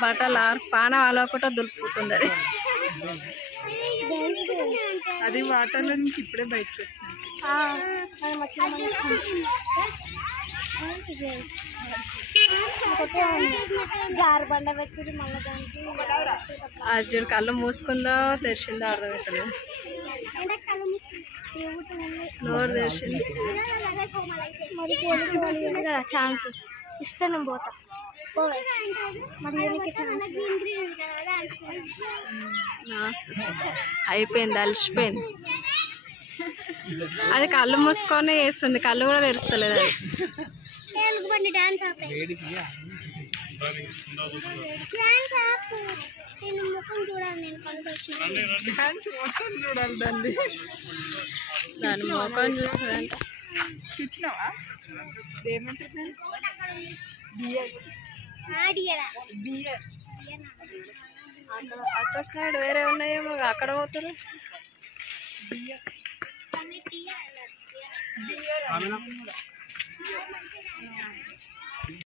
బట్టల పానం అలవకుండా దులుపుతుంది అది. అది వాటర్లో నుంచి ఇప్పుడే బయటకు అర్జున్ కళ్ళు మూసుకుందో తెరిచిందో అర్థమవుతలేదు. నోరు తెరిచింది. ఛాన్స్ ఇస్తే నేను పోతా. అయిపోయింది, అలసిపోయింది. అది కళ్ళు మూసుకొని వేస్తుంది, కళ్ళు కూడా తెరుస్తలేదు అది. చూడాలి దాన్ని. దాని మొఖం చూస్తుందంట. చూసినావా ఏమంటుంది? అక్కడ సైడ్ వేరే ఉన్నాయేమో, అక్కడ పోతారు.